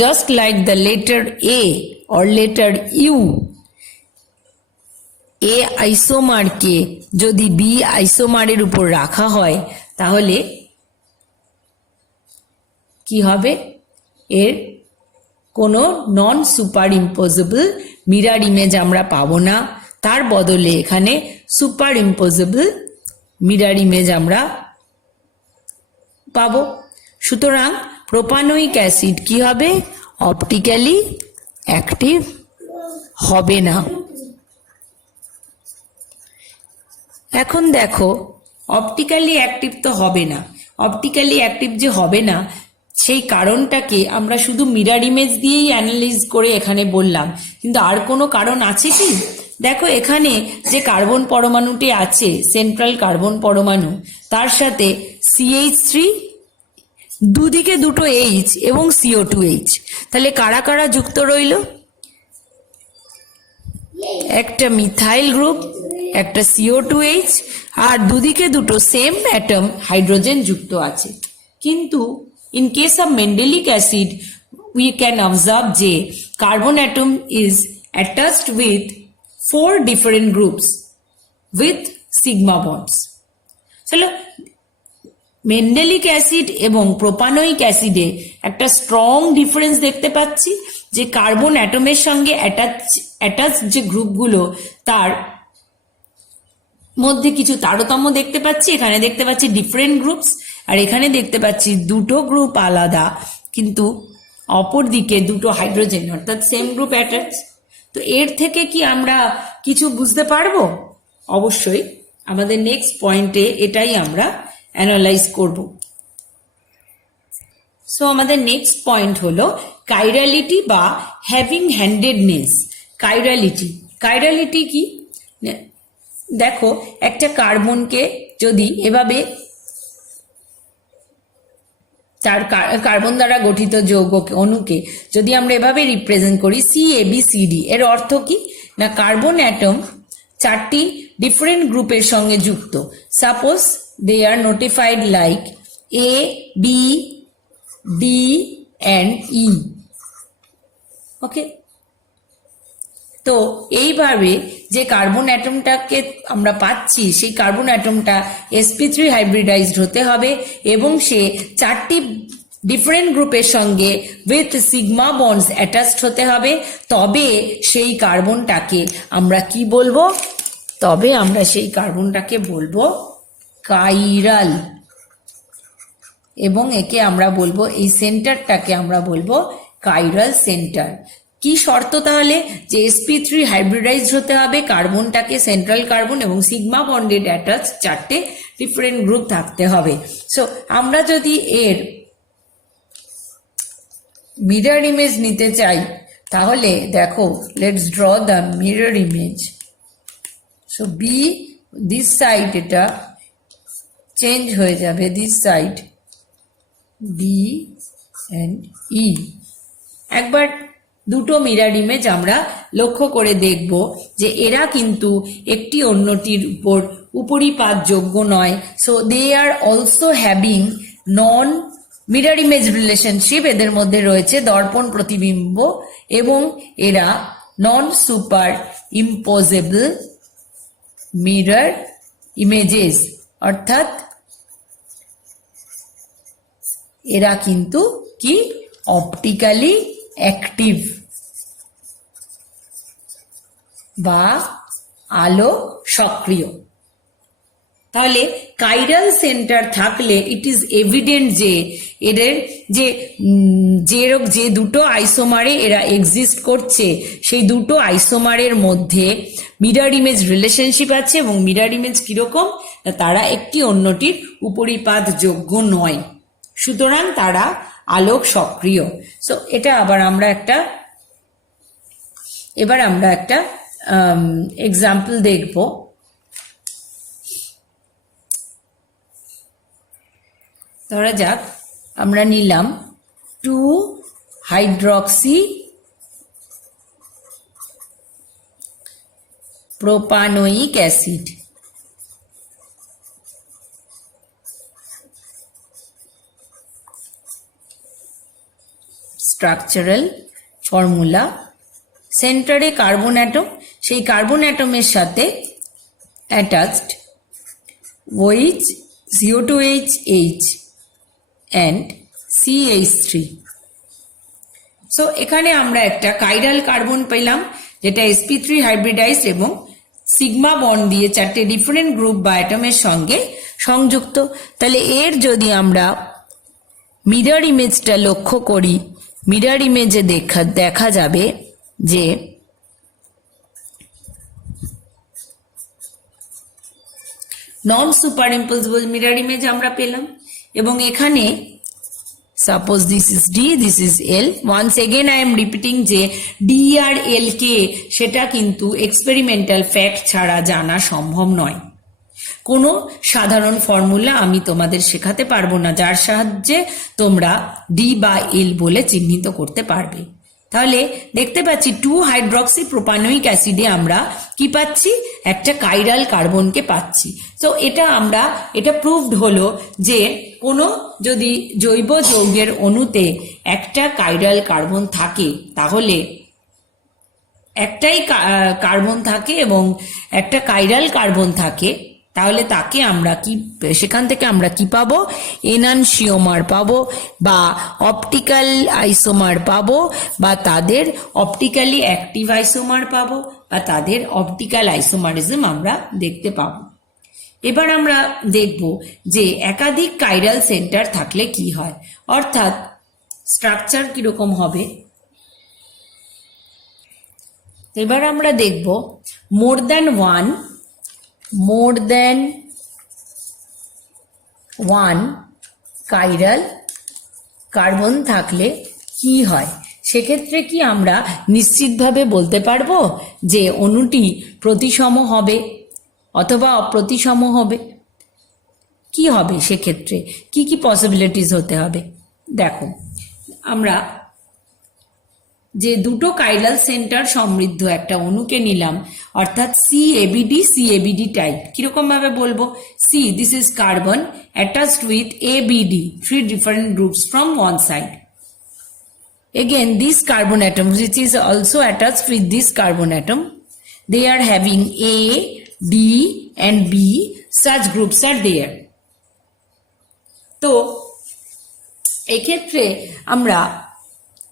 just like the letter A or letter U, A আইসোমারকে যদি বি আইসোমারের উপর রাখা হয় তাহলে কি হবে? এর কোনো নন সুপার ইম্পোজেবল মিরর ইমেজ আমরা পাবো না, তার বদলে এখানে সুপার ইম্পোজেবল মিরর ইমেজ আমরা পাবো। সুতরাং প্রোপানোয়িক অ্যাসিড কি হবে? অপটিক্যালি অ্যাক্টিভ হবে না। এখন দেখো অপটিক্যালি অ্যাক্টিভ তো হবে না, অপটিক্যালি অ্যাক্টিভ যে হবে না সেই কারণটাকে আমরা শুধু মিরর ইমেজ দিয়েই অ্যানালাইজ করে এখানে বললাম, কিন্তু আর কোনো কারণ আছে কি? দেখো এখানে যে কার্বন পরমাণুটি আছে, সেন্ট্রাল কার্বন পরমাণু, তার সাথে CH3, দুদিকে দুটো H এবং CO2H, তাহলে কারা কারা যুক্ত রইল? একটা মিথাইল গ্রুপ, একটা CO2H, আর দুদিকে দুটো সেম অ্যাটম হাইড্রোজেন যুক্ত আছে। কিন্তু in case of Mendelic acid we can observe যে carbon atom is attached with 4 different groups with sigma bonds. চলো মেন্ডেলিক অ্যাসিড এবং প্রোপানোয়িক অ্যাসিডে একটা স্ট্রং ডিফারেন্স দেখতে পাচ্ছি, যে কার্বন অ্যাটমের সঙ্গে অ্যাটাচ যে গ্রুপগুলো তার মধ্যে কিছু তারতম্য দেখতে পাচ্ছি। এখানে দেখতে পাচ্ছি ডিফারেন্ট গ্রুপস, আর এখানে দেখতে পাচ্ছি দুটো গ্রুপ আলাদা কিন্তু অপর দিকে দুটো হাইড্রোজেন অর্থাৎ সেম গ্রুপ অ্যাটাচ। তো এর থেকে কি আমরা কিছু বুঝতে পারবো? অবশ্যই আমাদের নেক্সট পয়েন্টে এটাই আমরা অ্যানালাইজ করব। সো আমাদের নেক্সট পয়েন্ট হলো কাইরালিটি বা হ্যাভিং হ্যান্ডেডনেস। কাইরালিটি কি? দেখো একটা কার্বনকে যদি এভাবে তার কার্বন দ্বারা গঠিত যৌগ অণুকে যদি আমরা এভাবে রিপ্রেজেন্ট করি CABCD, এর অর্থ কি না কার্বন অ্যাটম 4টি ডিফারেন্ট গ্রুপের সঙ্গে যুক্ত। Suppose they are notified like A, B, D and E, okay. তো এইভাবে যে কার্বন অ্যাটমটাকে আমরা পাচ্ছি সেই কার্বন অ্যাটমটা sp3 হাইব্রিডাইজড হতে হবে এবং সে 4টি ডিফারেন্ট গ্রুপের সঙ্গে উইথ সিগমা বন্ডস অ্যাটাচড হতে হবে, তবে সেই কার্বনটাকে আমরা কি বলবো? তবে আমরা সেই কার্বনটাকে বলবো কাইরাল, এবং একে আমরা বলবো, এই সেন্টারটাকে আমরা বলবো কাইরাল সেন্টার। কি শর্ত তাহলে? যে sp3 হাইব্রিডাইজড হতে হবে, কার্বনটাকে সেন্ট্রাল কার্বন এবং সিগমা বন্ডেড অ্যাটাচ 4টে ডিফারেন্ট গ্রুপ থাকতে হবে। সো আমরা যদি এর মিরর ইমেজ নিতে চাই তাহলে দেখো let's draw the mirror image. So B this side এটা চেঞ্জ হয়ে যাবে, this side B and E. একবার দুটো মিরর ইমেজ আমরা লক্ষ্য করে দেখব যে এরা কিন্তু একটি অন্যটির উপর উপরিপাতযোগ্য নয়। So they are also having non mirror image relationship, এদের মধ্যে রয়েছে দর্পণ প্রতিবিম্ব, এবং এরা non superimposable mirror images, অর্থাৎ এরা কিন্তু কি অপটিক্যালি অ্যাক্টিভ বা আলো সক্রিয়। তাহলে কাইরাল সেন্টার থাকলে ইট ইজ এভিডেন্ট যে এদের যে দুটো আইসোমারে এরা এক্সিস্ট করছে সেই দুটো আইসোমারের মধ্যে মিরর ইমেজ রিলেশনশিপ আছে, এবং মিরর ইমেজ কিরকম? তারা একটি অন্যটির উপরিপাতযোগ্য নয়, সুতরাং তারা আলোক সক্রিয়। সো এটা এবার আমরা একটা এক্সাম্পল দেখব। ধরা যাক আমরা নিলাম 2-হাইড্রক্সি প্রোপানোয়িক অ্যাসিড। স্ট্রাকচারাল ফর্মুলা, সেন্টারে কার্বন অ্যাটম, সেই কার্বন অ্যাটমের সাথে attached OH, CO2H and CH3। So এখানে আমরা একটা কাইরাল কার্বন পেলাম যেটা sp3 হাইব্রিডাইজড এবং সিগমা বন্ড দিয়ে 4টে ডিফারেন্ট গ্রুপ বা অ্যাটমের সঙ্গে সংযুক্ত। তাহলে এর যদি আমরা মিরর ইমেজটা লক্ষ্য করি, মিরর ইমেজে দেখা যাবে যে নন সুপার ইম্পোজেবল মিরর ইমেজ আমরা পেলাম, এবং এখানে suppose this is D, this is L. Once again I am repeating যে D আর L কে সেটা কিন্তু এক্সপেরিমেন্টাল ফ্যাক্ট ছাড়া জানা সম্ভব নয়। কোনো সাধারণ ফর্মুলা আমি তোমাদের শেখাতে পারবো না যার সাহায্যে তোমরা ডি বা এল বলে চিহ্নিত করতে পারবে। তাহলে দেখতে পাচ্ছি 2 হাইড্রক্সি প্রোপানোয়িক অ্যাসিডে আমরা কি পাচ্ছি, একটা কাইরাল কার্বনকে পাচ্ছি। তো এটা প্রুভড হলো যে কোনো যদি জৈব যৌগের অণুতে একটা কাইরাল কার্বন থাকে তাহলে একটাই কার্বন থাকে এবং একটা কাইরাল কার্বন থাকে, তাহলে তাকে আমরা কি সেখান থেকে আমরা কি পাবো, এনানশিওমার পাবো বা অপটিক্যাল আইসোমার পাবো বা তাদের অপটিক্যালি অ্যাক্টিভ আইসোমার পাবো বা তাদের অপটিক্যাল আইসোমারিজম আমরা দেখতে পাবো। এবার আমরা দেখব যে একাধিক কাইরাল সেন্টার থাকলে কি হয়, অর্থাৎ স্ট্রাকচার কিরকম হবে। এবার আমরা দেখব মোর দেন ওয়ান কাইরাল কার্বন থাকলে কি হয়। সেক্ষেত্রে কি আমরা নিশ্চিতভাবে বলতে পারবো যে অণুটি প্রতিসম হবে অথবা অপ্রতিসম হবে? কি হবে সেক্ষেত্রে, কি কি পসিবিলিটিস হতে হবে? দেখো, আমরা যে দুটো কাইরাল সেন্টার সমৃদ্ধ একটা অণুকে নিলাম, অর্থাৎ CABD টাইপ। কিরকম ভাবে বলবো? This is carbon attached with ABD, 3 different groups from one side. Again, this carbon atom which is also attached with this carbon atom, they are having A, D and B, such groups are there. তো এক্ষেত্রে আমরা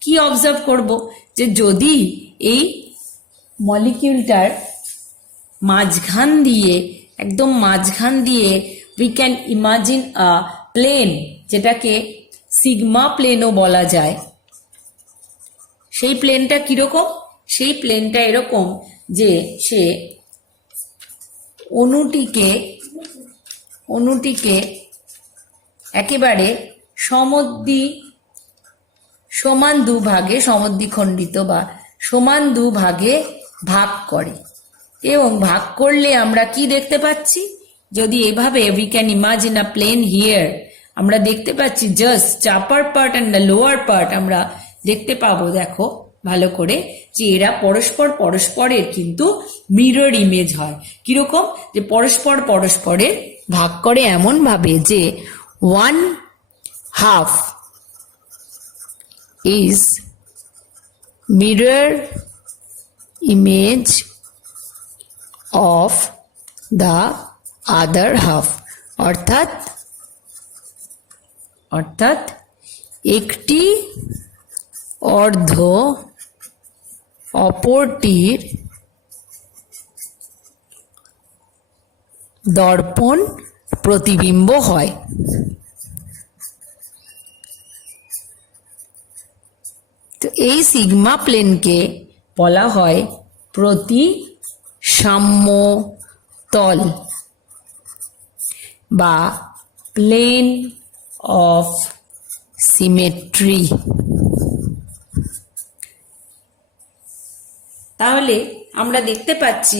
কি observe করব, যে যদি এই মলিকিউলটার একদম মাঝখান দিয়ে we can imagine a plane, যেটাকে সিগমা প্লেনও বলা যায়। সেই প্লেনটা কিরকম? সেই প্লেনটা এরকম যে সে অণুটিকে একেবারে সমান দুভাগে সমদ্বিখণ্ডিত বা সমান দুভাগে ভাগ করে, এবং ভাগ করলে আমরা কি দেখতে পাচ্ছি, যদি এভাবে we can imagine a plane here, আমরা দেখতে পাচ্ছি just upper part and the lower part আমরা দেখতে পাবো। দেখো ভালো করে যে এরা পরস্পরের কিন্তু মিরর ইমেজ হয়। কিরকম? যে পরস্পরের ভাগ করে এমন ভাবে যে 1/2 is mirror image of the other half, অর্থাৎ একটি অর্ধ অপরটির দর্পণ প্রতিবিম্ব হয়। তো এই সিগমা প্লেনকে বলা হয় প্রতিসাম্য তল বা প্লেন অফ সিমেট্রি। তাহলে আমরা দেখতে পাচ্ছি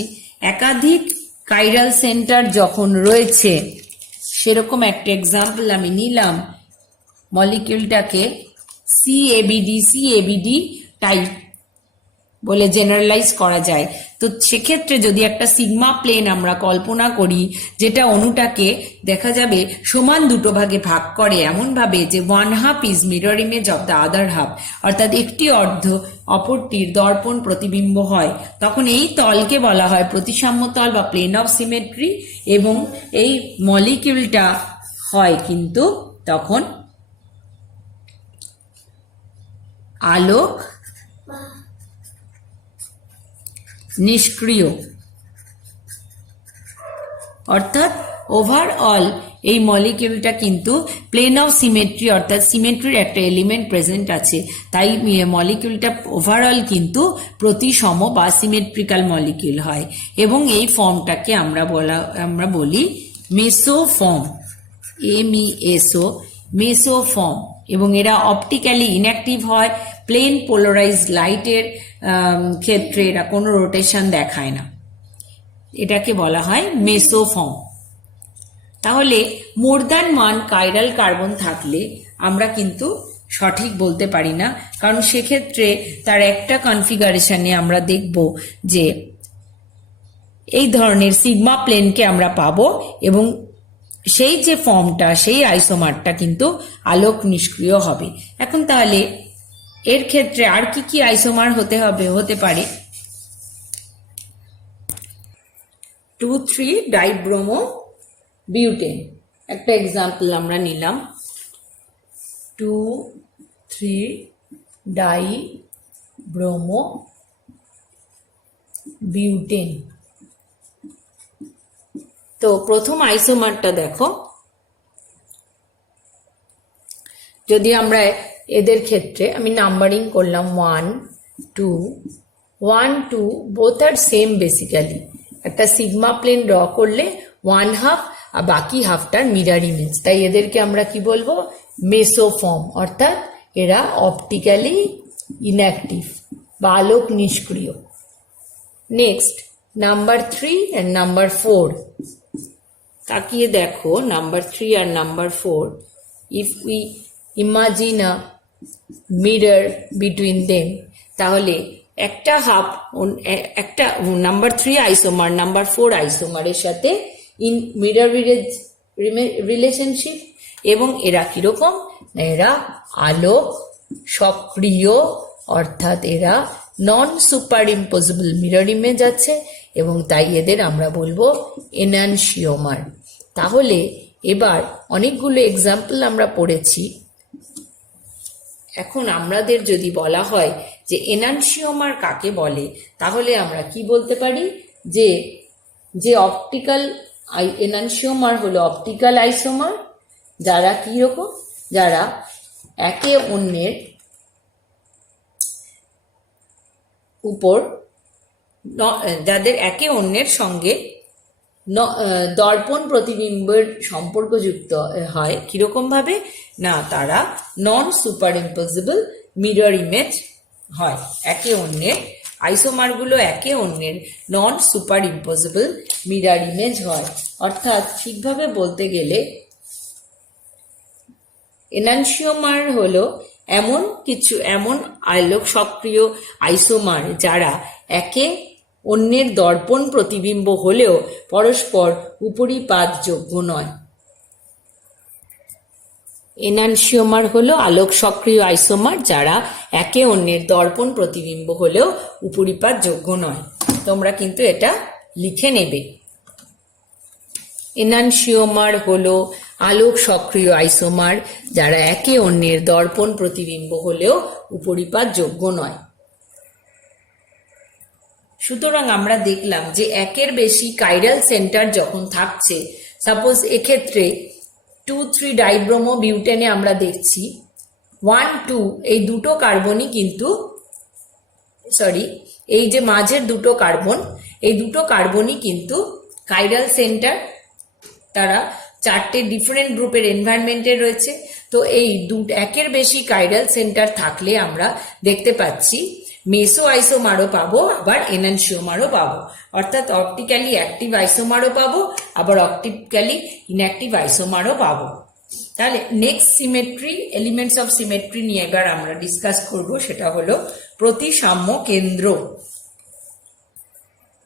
একাধিক কাইরাল সেন্টার যখন রয়েছে, সেরকম একটা এক্সাম্পল আমি নিলাম, মলিকিউলটাকে CABD টাইপ বলে জেনারেলাইজ করা যায়। তো সেক্ষেত্রে যদি একটা সিগমা প্লেন আমরা কল্পনা করি, যেটা অণুটাকে দেখা যাবে সমান দুটো ভাগে ভাগ করে এমন ভাবে যে 1/2 is mirror image of the other half, অর্থাৎ একটি অর্ধ অপরটির দর্পণ প্রতিবিম্ব হয়, তখন এই তলকে বলা হয় প্রতিসাম্য তল বা প্লেন অফ সিমেট্রি। এবং এই মলিকিউলটা হয় কিন্তু তখন আলোক নিষ্ক্রিয়, অর্থাৎ ওভারঅল এই মলিকিউলটা কিন্তু প্লেন অফ সিমেট্রি, অর্থাৎ সিমেট্রির একটা এলিমেন্ট প্রেজেন্ট আছে, তাই মলিকিউলটা ওভারঅল কিন্তু প্রতিসম বা সিমেট্রিক্যাল মলিকিউল হয়। এবং এই ফর্মটাকে আমরা বলি মেসোফর্ম, মেসোফর্ম। এবং এরা অপটিক্যালি ইনঅ্যাক্টিভ হয়। প্লেন পোলারাইজড লাইটের ক্ষেত্রে এরা কোনো রোটেশন দেখায় না, এটাকে বলা হয় মেসোফর্ম। তাহলে more than one chiral carbon থাকলে আমরা কিন্তু সঠিক বলতে পারি না, কারণ সেক্ষেত্রে তার একটা কনফিগারেশনে আমরা দেখব যে এই ধরনের সিগমা প্লেনকে আমরা পাবো, এবং সেই যে ফর্মটা, সেই আইসোমারটা কিন্তু আলোক নিষ্ক্রিয় হবে। এখন তাহলে এর ক্ষেত্রে আর কি কি আইসোমার হতে পারে? 2,3-ডাইব্রোমো বিউটেন একটা এক্সাম্পল আমরা নিলাম। 2,3-ডাইব্রোমো বিউটেন। তো প্রথম আইসোমারটা দেখো, যদি আমরা এদের ক্ষেত্রে আমি নাম্বারিং করলাম 1 2 1 2, বোথ আর সেম বেসিক্যালি। একটা সিগমা প্লেন ড্র করলে 1/2 আর বাকি হাফটার মিরার ইমেজ, তাই এদেরকে আমরা কি বলবো? মেসোফর্ম, অর্থাৎ এরা অপটিক্যালি ইনঅ্যাক্টিভ বা আলোক নিষ্ক্রিয়। নেক্সট নাম্বার 3 and নাম্বার 4, তাকিয়ে দেখো নাম্বার 3 আর number 4, if we imagine a mirror between them, তাহলে একটা হাফ একটা নাম্বার 3 আইসোমার নাম্বার 4 আইসোমারের সাথে ইন মিরর রিলেশনশিপ, এবং এরা কিরকম? এরা আলোক সক্রিয়, অর্থাৎ এরা non super impossible mirror image আছে, এবং তাই এদের আমরা বলবো এনানশিওমার। তাহলে এবার অনেকগুলো এক্সাম্পল আমরা পড়েছি। এখন আমাদের যদি বলা হয় যে এনানশিওমার কাকে বলে, তাহলে আমরা কি বলতে পারি? যে অপটিক্যাল এনানশিওমার হলো অপটিক্যাল আইসোমার, যারা কি রকম? যারা একে অন্যের উপর, যাদের একে অন্যের সঙ্গে দর্পণ প্রতিবিম্বের সম্পর্কযুক্ত হয়। কিরকম ভাবে? না, তারা নন সুপার ইম্পসিবল মিরর ইমেজ হয়। একে অন্যের আইসোমারগুলো একে অন্যের নন সুপার ইম্পসিবল মিরর ইমেজ হয়। অর্থাৎ ঠিকভাবে বলতে গেলে এনানশিওমার হলো এমন আলোক সক্রিয় আইসোমার যারা একে অন্যের দর্পণ প্রতিবিম্ব হলেও পরস্পর উপরিপাতযোগ্য নয়। এনানশিওমার হলো আলোক সক্রিয় আইসোমার যারা একে অন্যের দর্পণ প্রতিবিম্ব হলেও উপরিপাতযোগ্য নয়। তোমরা কিন্তু এটা লিখে নেবে। এনানশিওমার হলো আলোক সক্রিয় আইসোমার যারা একে অন্যের দর্পণ প্রতিবিম্ব হলেও উপরিপাতযোগ্য নয়। সুতরাং আমরা দেখলাম যে একের বেশি কাইরাল সেন্টার যখন থাকছে, সাপোজ এক্ষেত্রে 2,3-ডাইব্রোমো বিউটেনে আমরা দেখছি 1 2, এই দুটো কার্বনই কিন্তু এই যে মাঝের দুটো কার্বন, এই দুটো কার্বনই কিন্তু কাইরাল সেন্টার। তারা 4টে ডিফারেন্ট গ্রুপের এনভায়রনমেন্টে রয়েছে। তো এই একের বেশি কাইরাল সেন্টার থাকলে আমরা দেখতে পাচ্ছি মেসো আইসোমারও পাবো, আবার এনানশিওমারও পাবো। অর্থাৎ অপটিক্যালি অ্যাক্টিভ আইসোমারও পাবো, আবার অপটিক্যালি ইনঅ্যাক্টিভ আইসোমারও পাবো। তাহলে next symmetry, elements of symmetry নিয়ে এবার আমরা ডিসকাস করব। সেটা হলো প্রতিসাম্য কেন্দ্র।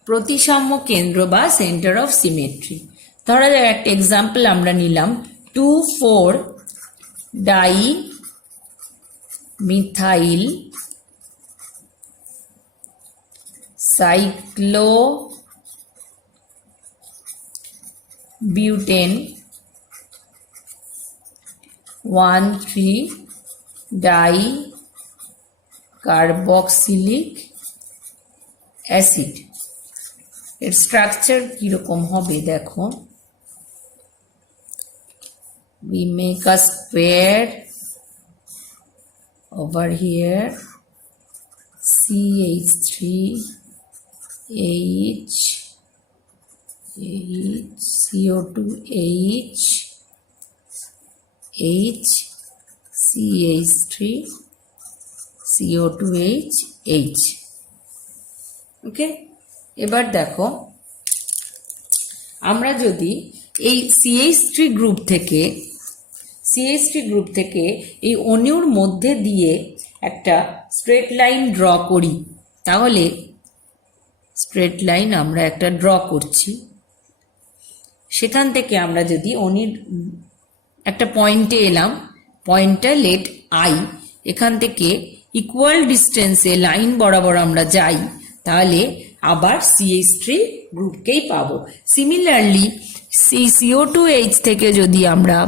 প্রতিসাম্য কেন্দ্র বা সেন্টার অফ সিমেট্রি। ধরা যাক একটা এক্সাম্পল আমরা নিলাম 2,4-ডাইমিথাইল সাইক্লোবিউটেন 1,3-ডাইকার্বক্সিলিক অ্যাসিড। এর স্ট্রাকচার কিরকম হবে দেখো। We make a square over here, CH3 H CO2 H CH3 CO2H H। ওকে, এবার দেখো আমরা যদি এই CH3 গ্রুপ থেকে এই অণুর মধ্যে দিয়ে একটা স্ট্রেট লাইন ড্র করি, তাহলে স্ট্রেট লাইন আমরা একটা ড্র করছি, সেখান থেকে আমরা যদি অণুর একটা পয়েন্টে এলাম, পয়েন্টটা লেট আই, এখান থেকে ইকুয়াল ডিস্টেন্সে লাইন বরাবর আমরা যাই, তাহলে আবার CH3 গ্রুপকেই পাবো। সিমিলারলি CO2H থেকে যদি আমরা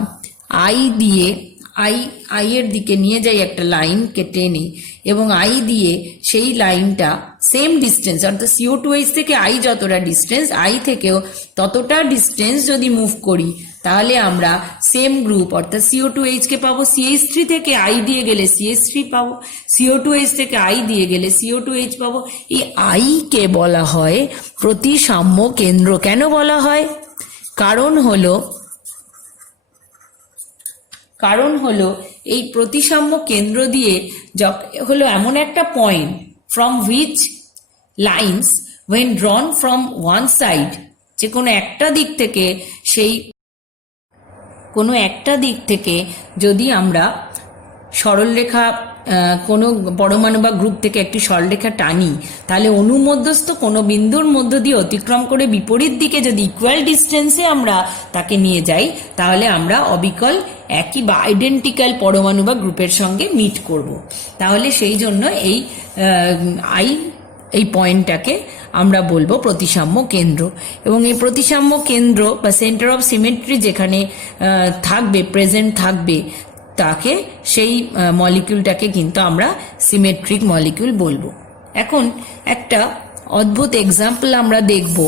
আই এর দিকে নিয়ে যাই একটা লাইনকে টেনে, এবং আই দিয়ে সেই লাইনটা সেম ডিস্টেন্স, অর্থাৎ CO2H থেকে আই যতটা ডিস্টেন্স, আই থেকেও ততটা ডিস্টেন্স যদি মুভ করি, তাহলে আমরা সেম গ্রুপ অর্থাৎ CO2H কে পাবো। CH3 থেকে আই দিয়ে গেলে CH3 পাবো, CO2H থেকে আই দিয়ে গেলে CO2H পাবো। এই আই কে বলা হয় প্রতিসাম্য কেন্দ্র। কেন বলা হয়? কারণ হলো এই প্রতিসাম্য কেন্দ্র দিয়ে হলো এমন একটা point from which lines when drawn from one side, যে কোনো একটা দিক থেকে যদি আমরা সরলরেখা কোনো পরমাণু বা গ্রুপ থেকে একটি সরলরেখা টানি, তাহলে অনুমধ্যস্থ কোনো বিন্দুর মধ্য দিয়ে অতিক্রম করে বিপরীত দিকে যদি ইকুয়াল ডিস্টেন্সে আমরা তাকে নিয়ে যাই, তাহলে আমরা অবিকল একই বা আইডেন্টিক্যাল পরমাণু বা গ্রুপের সঙ্গে মিট করব। তাহলে সেই জন্য এই পয়েন্টটাকে আমরা বলবো প্রতিসাম্য কেন্দ্র। এবং এই প্রতিসাম্য কেন্দ্র বা সেন্টার অফ সিমেট্রি যেখানে প্রেজেন্ট থাকবে, তাকে সেই মলিকিউলটাকে কিন্তু আমরা সিমেট্রিক মলিকিউল বলবো। এখন একটা অদ্ভুত এক্সাম্পল আমরা দেখব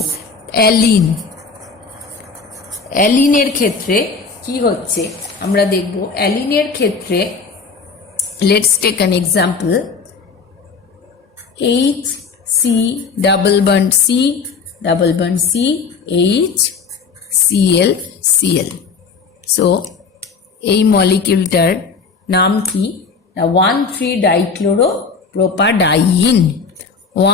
অ্যালিনের ক্ষেত্রে কি হচ্ছে আমরা দেখব। অ্যালিনের ক্ষেত্রে let's take an example, C double bond C H Cl। So এই মলিকিউলটার নাম কি? 1,3-ডাইক্লোরোপ্রোপাডাইন।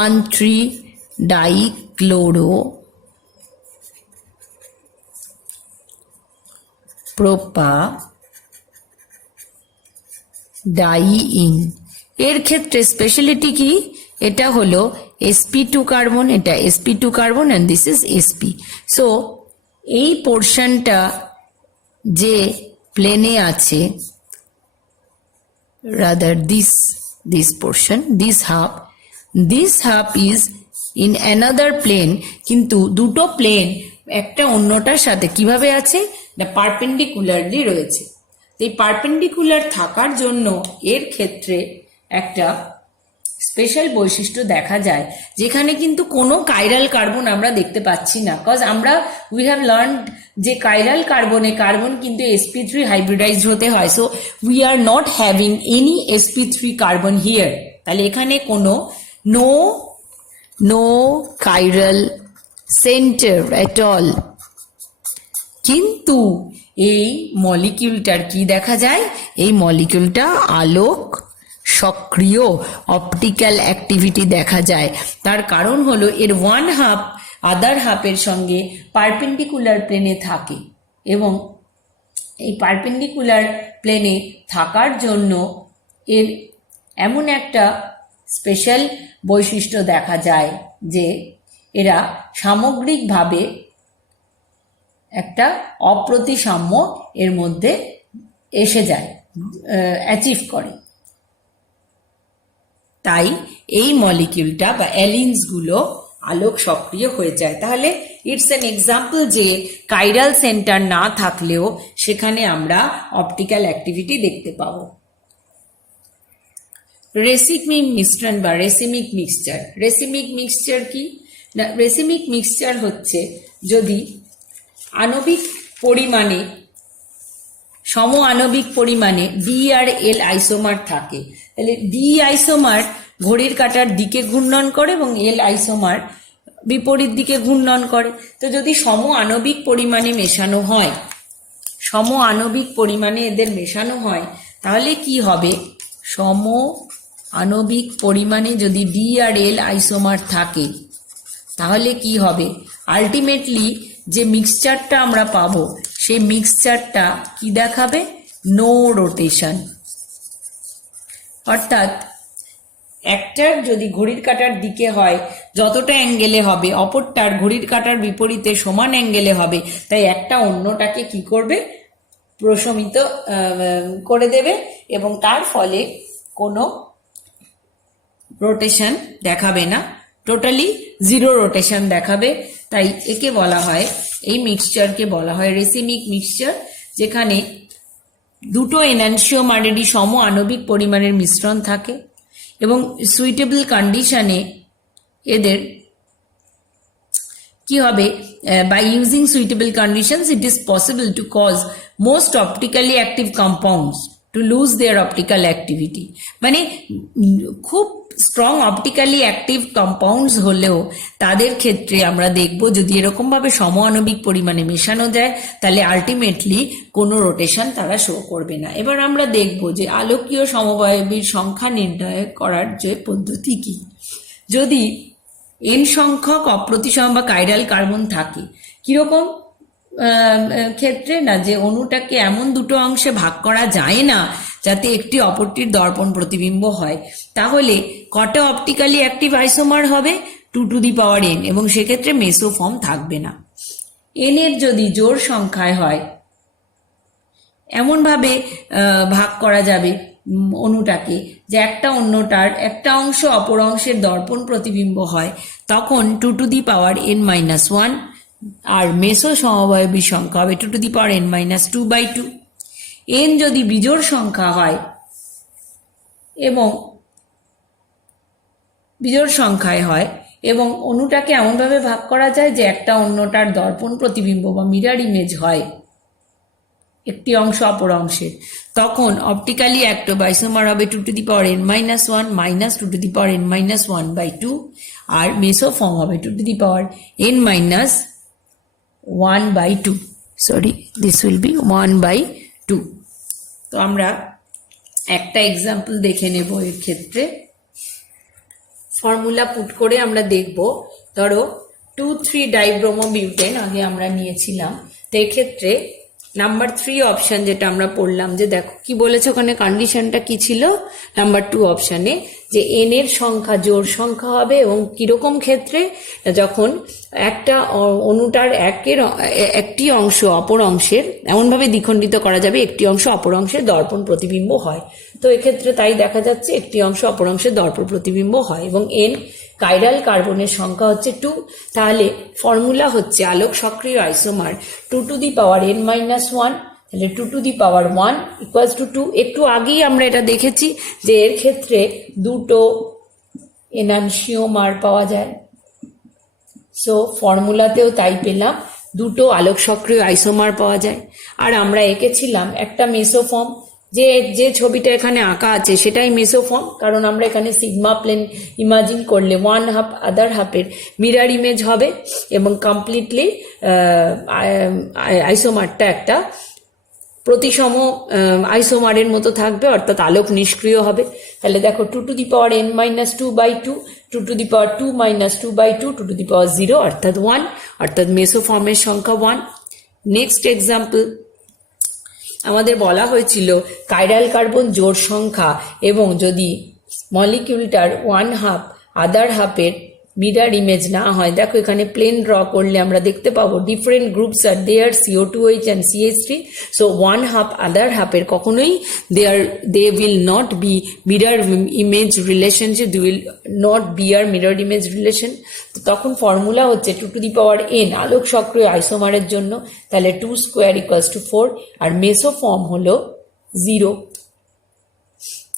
1,3-ডাইক্লোরোপ্রোপাডাইন। এর ক্ষেত্রে স্পেশালিটি কি? এটা হলো sp2 কার্বন, এটা sp2 carbon and this is sp। So এই পোর্শনটা যে প্লেনে আছে, rather this portion, this half is in another plane, কিন্তু দুটো প্লেন একটা অন্যটার সাথে কিভাবে আছে না পারপেন্ডিকুলারলি রয়েছে। এই পারপেন্ডিকুলার থাকার জন্য এর ক্ষেত্রে একটা স্পেশাল বৈশিষ্ট্য দেখা যায়, যেখানে কিন্তু কোনো কাইরাল কার্বন আমরা দেখতে পাচ্ছি না। কজ উই হ্যাভ লার্নড যে কাইরাল কার্বন কিন্তু sp3 হাইব্রিডাইজড হতে হয়। So we are not having any sp3 carbon here. তাহলে এখানে কোনো no chiral centre at all. কিন্তু এই মলিকিউলটার কি দেখা যায়? এই মলিকিউলটা আলোক সক্রিয়, অপটিক্যাল অ্যাক্টিভিটি দেখা যায়। তার কারণ হলো এর ওয়ান হাফ আদার হাফের সঙ্গে পারপেন্ডিকুলার প্লেনে থাকে, এবং এই পারপেন্ডিকুলার প্লেনে থাকার জন্য এর এমন একটা স্পেশাল বৈশিষ্ট্য দেখা যায় যে এরা সামগ্রিকভাবে একটা অপ্রতিসাম্য এর মধ্যে এসে যায়, অ্যাচিভ করে। তাই এই মলিকিউলটা বা অ্যালিনসগুলো আলোক সক্রিয় হয়ে যায়। তাহলে ইটস অ্যান এক্সাম্পল যে কাইরাল সেন্টার না থাকলেও সেখানে আমরা অপটিক্যাল অ্যাক্টিভিটি দেখতে পাবো। রেসিমিক মিশ্রণ বা রেসিমিক মিক্সচার। রেসিমিক মিক্সচার কি না? রেসিমিক মিক্সচার হচ্ছে যদি আণবিক পরিমাণে সম আণবিক পরিমাণে ডি আর এল আইসোমার থাকে, তাহলে ডি আইসোমার ঘড়ির কাঁটার দিকে ঘূর্ণন করে এবং এল আইসোমার বিপরীত দিকে ঘূর্ণন করে। তো যদি সম আণবিক পরিমাণে মেশানো হয়, সম আণবিক পরিমাণে এদের মেশানো হয়, তাহলে কি হবে, সম আণবিক পরিমাণে যদি ডি আর এল আইসোমার থাকে তাহলে কি হবে, আলটিমেটলি যে মিক্সচারটা আমরা পাবো সেই মিক্সচারটা কি দেখাবে, নো রোটেশন। অর্থাৎ একটার যদি ঘড়ির কাঁটার দিকে হয় যতটা অ্যাঙ্গেলে হবে, অপরটার ঘড়ির কাঁটার বিপরীতে সমান অ্যাঙ্গেলে হবে, তাই একটা অন্যটাকে কি করবে, প্রশমিত করে দেবে এবং তার ফলে কোনো রোটেশন দেখাবে না, টোটালি জিরো রোটেশন দেখাবে। তাই একে বলা হয়, এই মিক্সচারকে বলা হয় রেসিমিক মিক্সচার, যেখানে দুটো এনানসিওমারেরই সম আণবিক পরিমাণের মিশ্রণ থাকে এবং সুইটেবল কন্ডিশনে এদের কি হবে, by using suitable conditions it is possible to cause most optically active compounds to lose their optical activity. মানে খুব স্ট্রং অপটিক্যালি অ্যাক্টিভ কম্পাউন্ডস হলেও তাদের ক্ষেত্রে আমরা দেখব যদি এরকমভাবে সম আণবিক পরিমাণে মেশানো যায় তাহলে আলটিমেটলি কোনো রোটেশন তারা শো করবে না। এবার আমরা দেখব যে আলোকীয় সমবায়বীর সংখ্যা নির্ণয় করার যে পদ্ধতি কি। যদি এন সংখ্যক অপ্রতিসম বা কাইরাল কার্বন থাকে, কিরকম ক্ষেত্রে না, যে অণুটাকে এমন দুটো অংশে ভাগ করা যায় না যাতে একটি অপরটির দর্পণ প্রতিবিম্ব হয়, তাহলে কটা অপটিক্যালি অ্যাক্টিভ আইসোমার হবে, 2n, এবং সেক্ষেত্রে মেসোফর্ম থাকবে না। এন এর যদি জোড় সংখ্যায় হয়, এমনভাবে ভাগ করা যাবে অণুটাকে যে একটা অন্যটার একটা অংশ অপর অংশের দর্পণ প্রতিবিম্ব হয়, তখন 2n-1, আর মেসো সমবায়বী সংখ্যা হবে 2n-2/2। এন যদি বিজোড় সংখ্যা হয় এবং বিজোড় সংখ্যায় হয় এবং অণুটাকে এমনভাবে ভাগ করা যায় যে একটা অন্যটার দর্পণ প্রতিবিম্ব বা মিরর ইমেজ হয় একটি অংশ অপর অংশের, তখন অপটিক্যালি অ্যাক্টিভ আইসোমার হবে 2n-1 -2n-1/2, আর মেসোফর্ম হবে 2n-1/2। Sorry, this will be 1/2। তো আমরা একটা এক্সাম্পল দেখে নেব। এর ক্ষেত্রে ফর্মুলা পুট করে আমরা দেখব, ধরো 2,3-ডাইব্রোমোবিউটেন আগে আমরা নিয়েছিলাম, তো এক্ষেত্রে নাম্বার 3 অপশন যেটা আমরা পড়লাম, যে দেখো কি বলেছে ওখানে, কন্ডিশনটা কি ছিল নাম্বার 2 অপশনে, যে এন এর সংখ্যা জোড় সংখ্যা হবে এবং কিরকম ক্ষেত্রে, যখন একটা অণুটার একটি অংশ অপর অংশের এমনভাবে দ্বিখণ্ডিত করা যাবে একটি অংশ অপর অংশের দর্পণ প্রতিবিম্ব হয়। তো এক্ষেত্রে তাই দেখা যাচ্ছে একটি অংশ অপর অংশের দর্পণ প্রতিবিম্ব হয় এবং এন কাইরাল কার্বনের সংখ্যা হচ্ছে 2। তাহলে ফর্মুলা হচ্ছে আলোক সক্রিয় আইসোমার 2n-1, তাহলে 2^1 = 2। একটু আগেই আমরা এটা দেখেছি যে এর ক্ষেত্রে দুটো এনানসিওমার পাওয়া যায়, সো ফর্মুলাতেও তাই পেলাম, দুটো আলোক সক্রিয় আইসোমার পাওয়া যায়। আর আমরা এঁকেছিলাম একটা মেসোফর্ম, যে ছবিটা এখানে আঁকা আছে সেটাই মেসোফর্ম, কারণ আমরা এখানে সিগমা প্লেন ইমাজিন করলে 1/2 আদার হাফের মিরর ইমেজ হবে এবং কমপ্লিটলি আইসোমারটা একটা প্রতিসম আইসোমারের মতো থাকবে, অর্থাৎ আলোক নিষ্ক্রিয় হবে। তাহলে দেখো 2n-2/2, 2^2 2/2, অর্থাৎ 1, অর্থাৎ মেসোফর্মের সংখ্যা 1। নেক্সট এক্সাম্পল, আমাদের বলা হয়েছিল কাইরাল কার্বন জোড় সংখ্যা এবং যদি মলিকিউলটার 1/2 আদার হাফের মিরর ইমেজ না হয়, দেখো এখানে প্লেন ড্র করলে আমরা দেখতে পাবো different groups are there, CO2H and CH3, so 1/2 other হাফের কখনোই they will not be mirror image relationship, they will not bear mirror image relation। তো তখন ফর্মুলা হচ্ছে 2n আলোক সক্রিয় আইসোমারের জন্য, তাহলে 2² = 4, আর মেসোফর্ম হলো 0।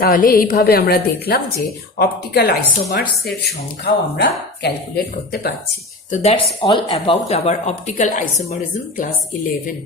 তাহলে এইভাবে আমরা দেখলাম যে অপটিক্যাল আইসোমার্স এর সংখ্যাও আমরা ক্যালকুলেট করতে পারছি। তো that's all about our optical isomerism class 11।